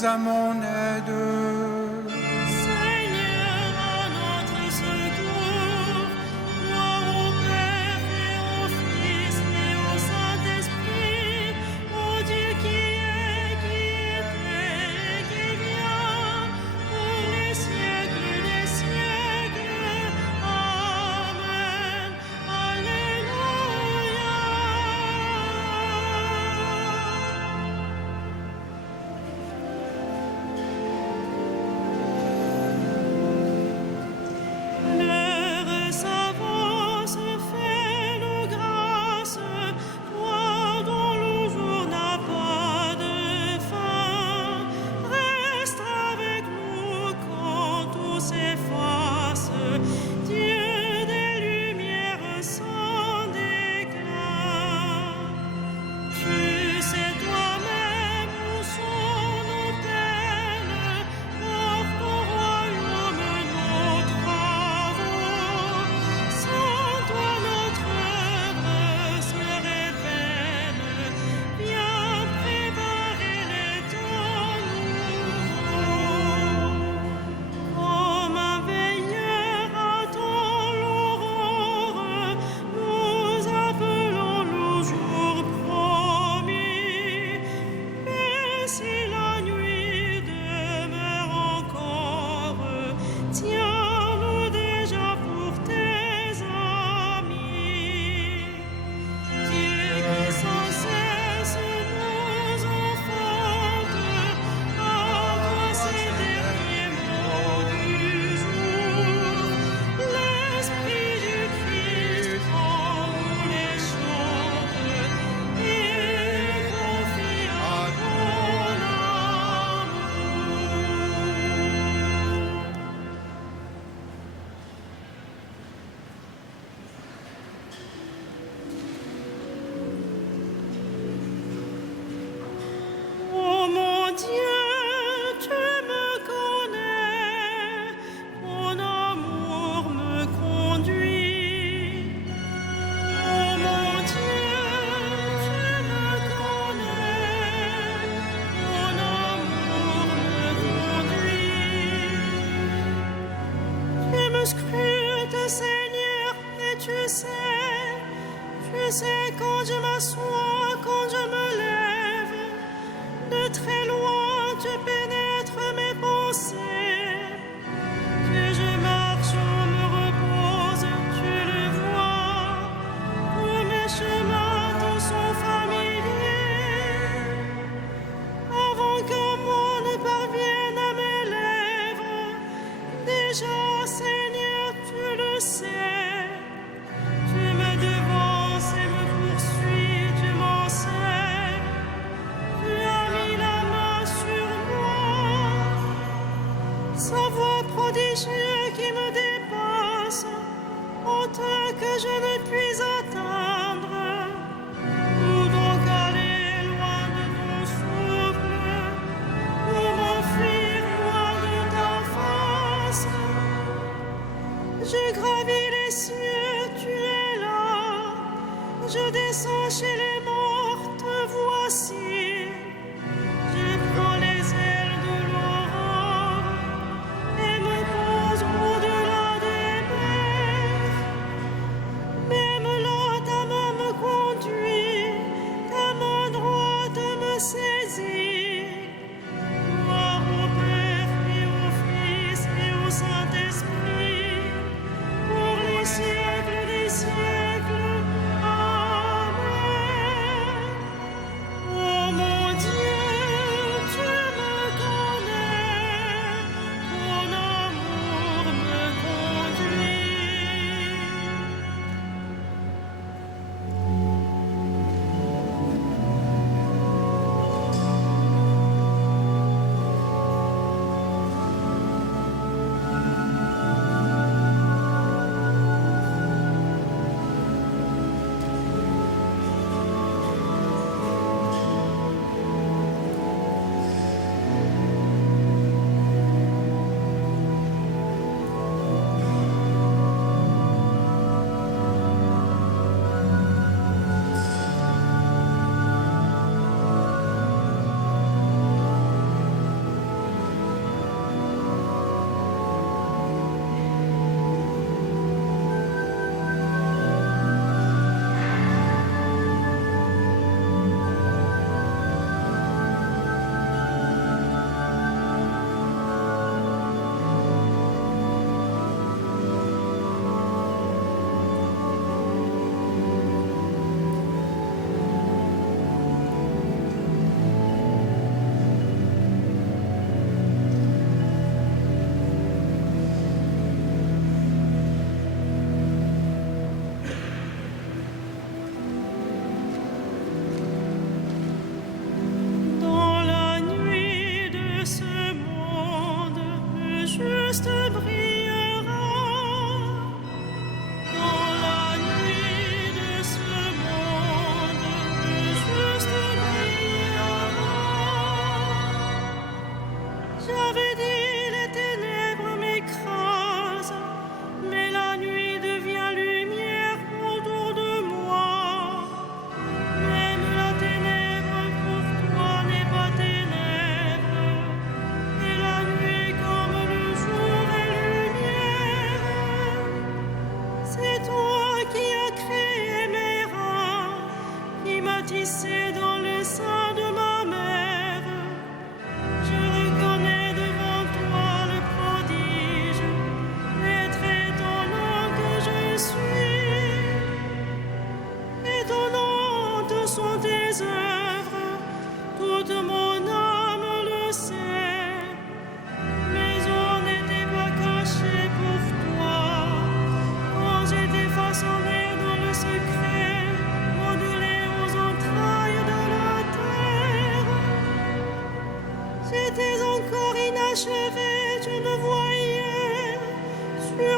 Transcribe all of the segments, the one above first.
viens à mon aide. Seigneur, à notre secours, gloire au Père et au Fils et au Saint-Esprit, au Dieu qui est, qui était et qui vient, pour les siècles des siècles. Amen. Alléluia. L'heure s'avance, fais-nous grâce, toi dont le jour n'a pas de fin. Reste avec nous quand tout s'efface, Dieu des lumières sans déclin. Tu sais toi-même où sont nos peines, porte au royaume nos travaux. Sans toi notre œuvre serait vaine, viens préparer les temps nouveaux. Comme un veilleur attend l'aurore, nous appelons le jour promis. Mais si la nuit demeure encore, tiens-nous déjà pour tes amis. Dieu qui sans cesse nous enfante, à toi ces derniers mots du jour. L'Esprit du Christ en nous les chante et le confie à ton amour. Oh mon Dieu, tu me connais, ton amour me conduit. Oh mon Dieu, tu me connais, ton amour me conduit. Tu me scrutes, Seigneur, et tu sais quand je m'assois, quand je me lève. De très loin, tu pénètres mes pensées. Que je marche ou me repose, tu le vois. Tous mes chemins te sont familiers. Avant qu'un mot ne parvienne à mes lèvres, déjà, Seigneur, tu le sais. Tu me devances et me poursuis, tu m'enseignes. Tu as mis la main sur moi. Sa voix prodigieuse qui me dépasse, haute que je ne puis atteindre. Où donc aller loin de ton souffle? Où m'enfuir loin de ta face? Je gravis les cieux, tu es là. Je descends chez les morts, te voici. Je prends les ailes de l'aurore et me pose au-delà des mers. Même là, ta main me conduit, ta main droite me saisit. Gloire au Père et au Fils et au Saint-Esprit, pour les siècles des siècles. Amen. Oh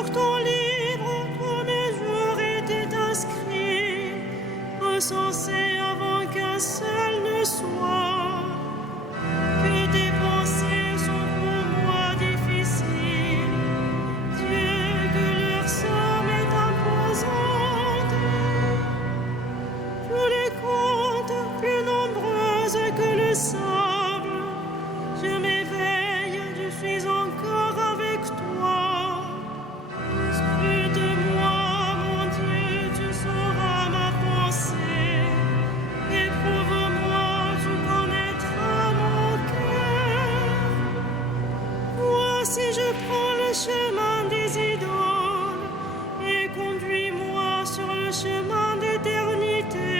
Sur ton livre, tous mes jours étaient inscrits, recensés avant qu'un seul ne soit. Que tes pensées sont pour moi difficiles, Dieu, que leur somme est imposante. Je les compte plus nombreuses que le sable. Je m'éveille, je suis encore avec toi. Scrute-moi, mon Dieu, tu sauras ma pensée. Éprouve-moi, tu connaîtras mon cœur. Vois si je prends le chemin des idoles et conduis-moi sur le chemin d'éternité.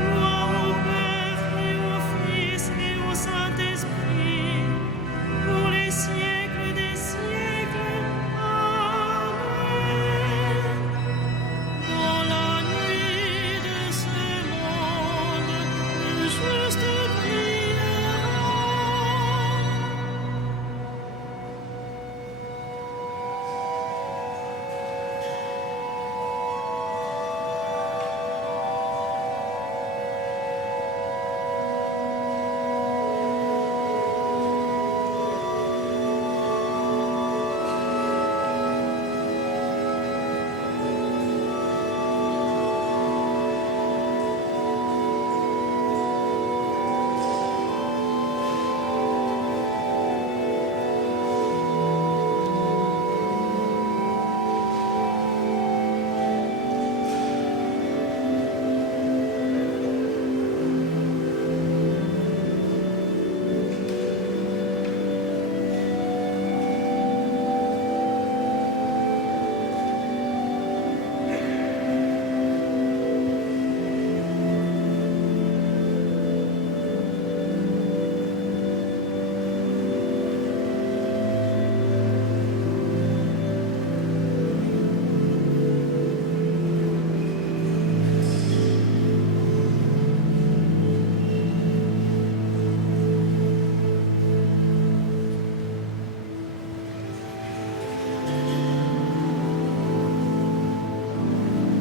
Gloire au Père et au Fils et au Saint-Esprit, pour les siècles des siècles. Amen. Dans la nuit de ce monde, le juste priera.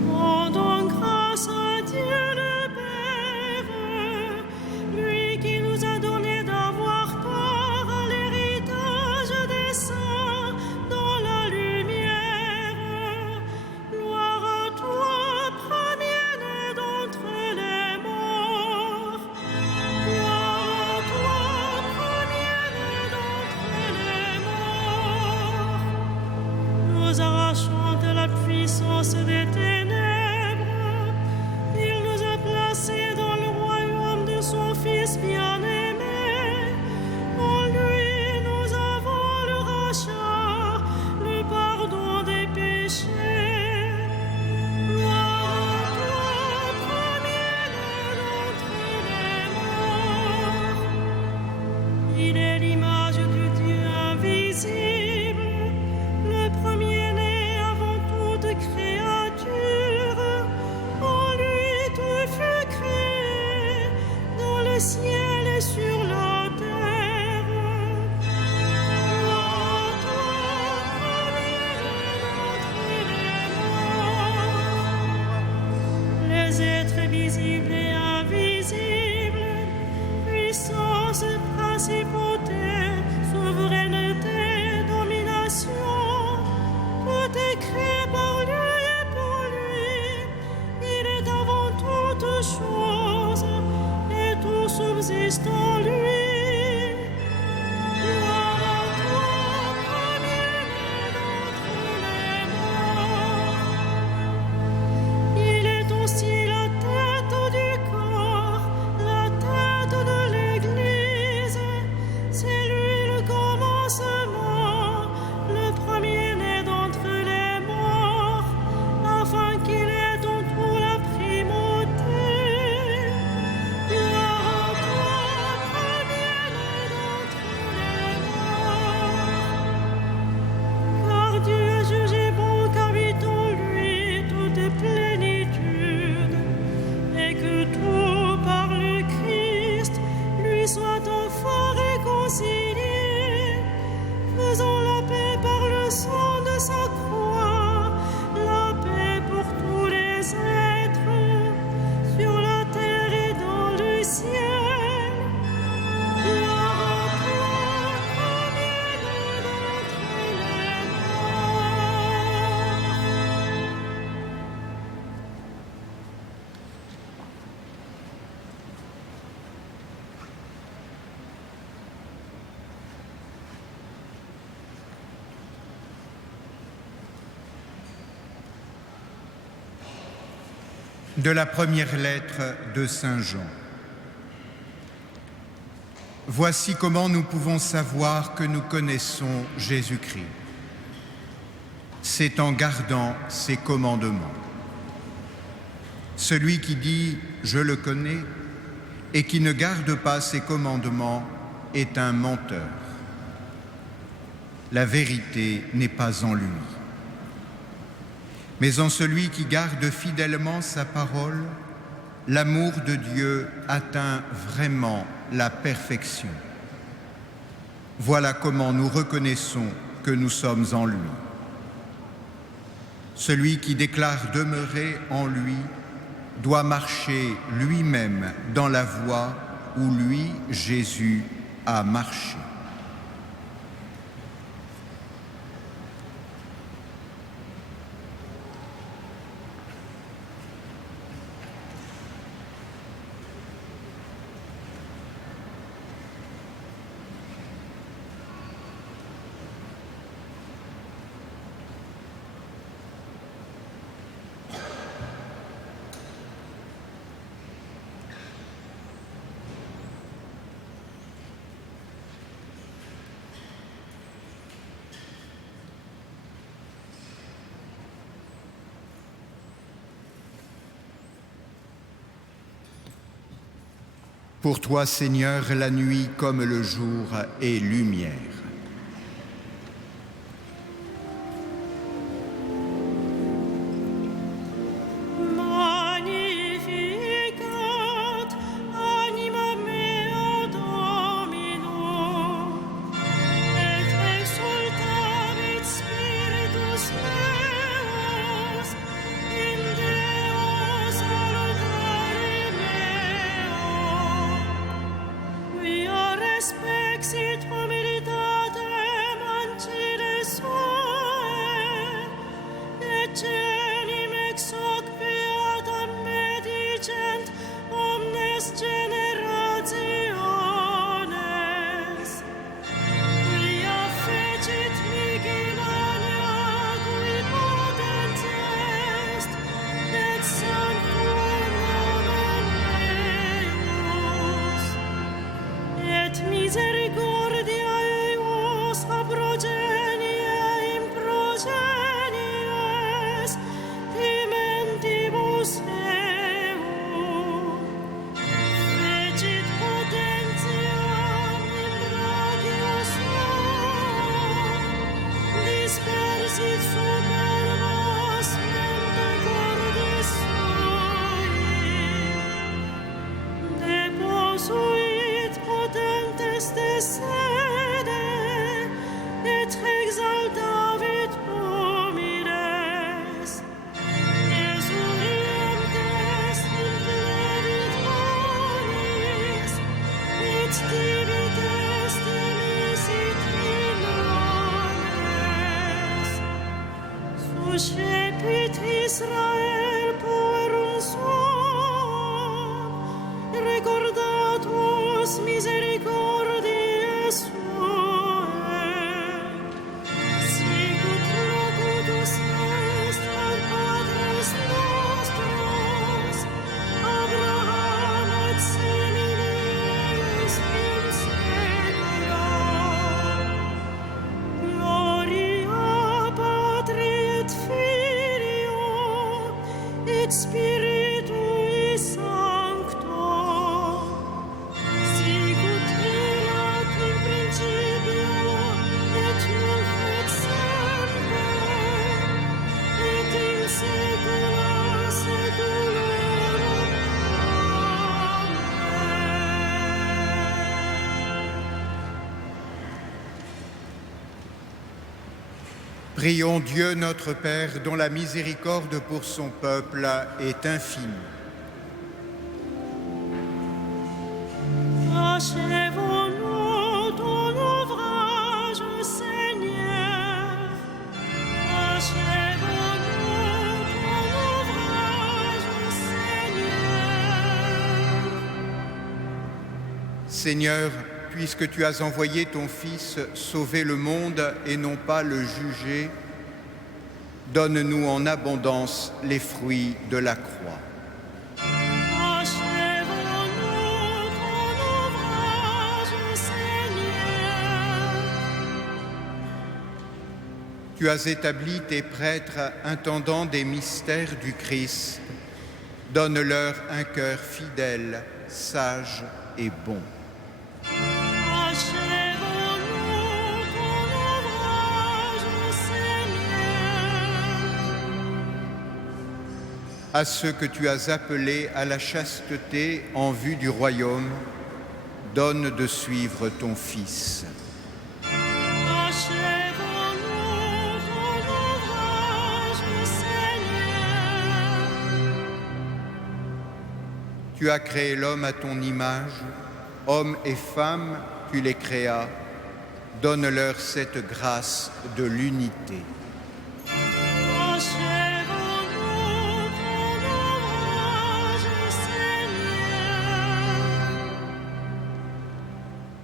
Rendons grâce à Dieu le Père, lui qui nous a donné d'avoir part à l'héritage des saints dans la lumière. Gloire à toi, premier-né d'entre les morts. Gloire à toi, premier-né d'entre les morts. Nous arrachons de la puissance des ténèbres, il nous a placés dans le royaume de son Fils bien-aimé. En lui nous avons le rachat, le pardon des péchés. Gloire à toi, premier-né d'entre les morts. Il est l'image du Dieu invisible, le premier-né avant toute créature. En lui tout fut créé, dans le ciel et sur la terre. Gloire à toi, premier-né d'entre les morts. Les êtres visibles et invisibles, puissance, principauté, souveraineté, domination, tout est créé par lui et pour lui. Il est avant toute chose et tout subsiste en lui. Gloire à toi, premier-né d'entre les morts. Il est aussi la tête du De la première lettre de Saint Jean. Voici comment nous pouvons savoir que nous connaissons Jésus-Christ. C'est en gardant ses commandements. Celui qui dit « je le connais » et qui ne garde pas ses commandements est un menteur. La vérité n'est pas en lui. Mais en celui qui garde fidèlement sa parole, l'amour de Dieu atteint vraiment la perfection. Voilà comment nous reconnaissons que nous sommes en lui. Celui qui déclare demeurer en lui doit marcher lui-même dans la voie où lui, Jésus, a marché. Pour toi, Seigneur, la nuit comme le jour est lumière. Prions Dieu notre Père, dont la miséricorde pour son peuple est infinie. Achève-nous ton ouvrage, Seigneur. Achève-nous ton ouvrage, Seigneur. Seigneur, puisque tu as envoyé ton Fils sauver le monde et non pas le juger, donne-nous en abondance les fruits de la croix. Tu as établi tes prêtres intendants des mystères du Christ. Donne-leur un cœur fidèle, sage et bon. Achève-nous ton ouvrage, Seigneur. À ceux que tu as appelés à la chasteté en vue du royaume, donne de suivre ton Fils. Achève-nous ton ouvrage, Seigneur. Tu as créé l'homme à ton image, hommes et femmes, tu les créas. Donne-leur cette grâce de l'unité. Achève-nous ton ouvrage, Seigneur.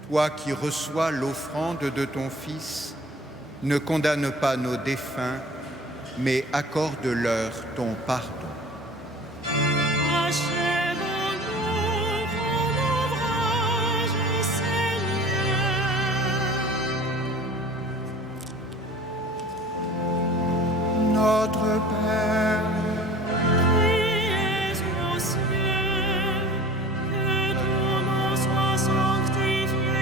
Toi qui reçois l'offrande de ton Fils, ne condamne pas nos défunts, mais accorde-leur ton pardon. Achève-nous ton ouvrage, Seigneur. Notre Père, Qui es aux cieux, que ton nom soit sanctifié,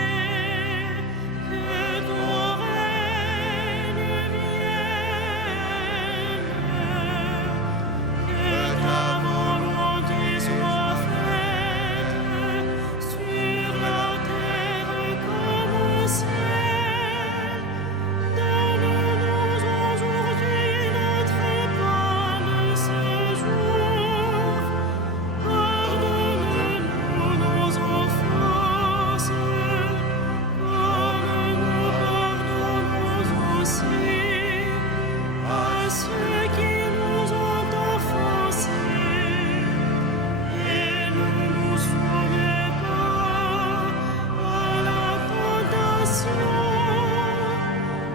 que ton règne vienne, que ta volonté soit faite sur la terre comme au ciel. Donne-nous aujourd'hui notre pain de ce jour. Pardonne-nous nos offenses, comme nous pardonnons aussi à ceux qui nous ont offensés. Et ne nous soumets pas à la tentation,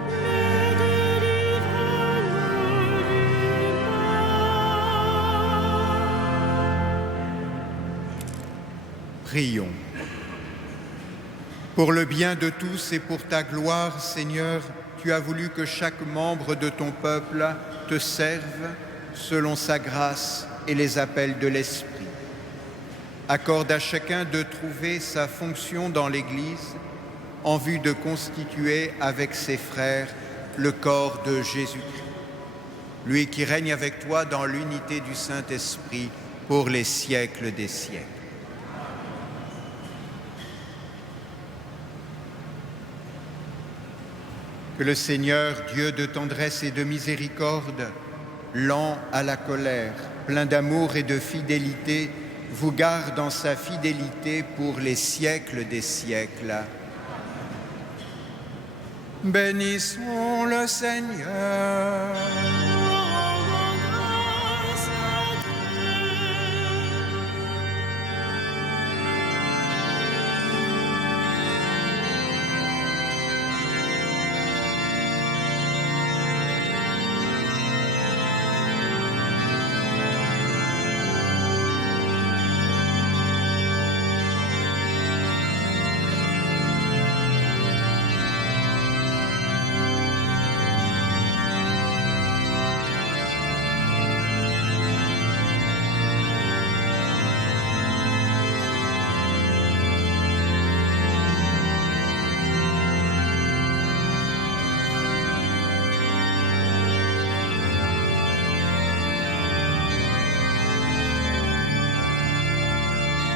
mais délivre-nous du mal. prions. Pour le bien de tous et pour ta gloire, Seigneur, tu as voulu que chaque membre de ton peuple te serve selon sa grâce et les appels de l'Esprit. Accorde à chacun de trouver sa fonction dans l'Église en vue de constituer avec ses frères le corps de Jésus-Christ. Lui qui règne avec toi dans l'unité du Saint-Esprit pour les siècles des siècles. Que le Seigneur, Dieu de tendresse et de miséricorde, lent à la colère, plein d'amour et de fidélité, vous garde dans sa fidélité pour les siècles des siècles. Bénissons le Seigneur.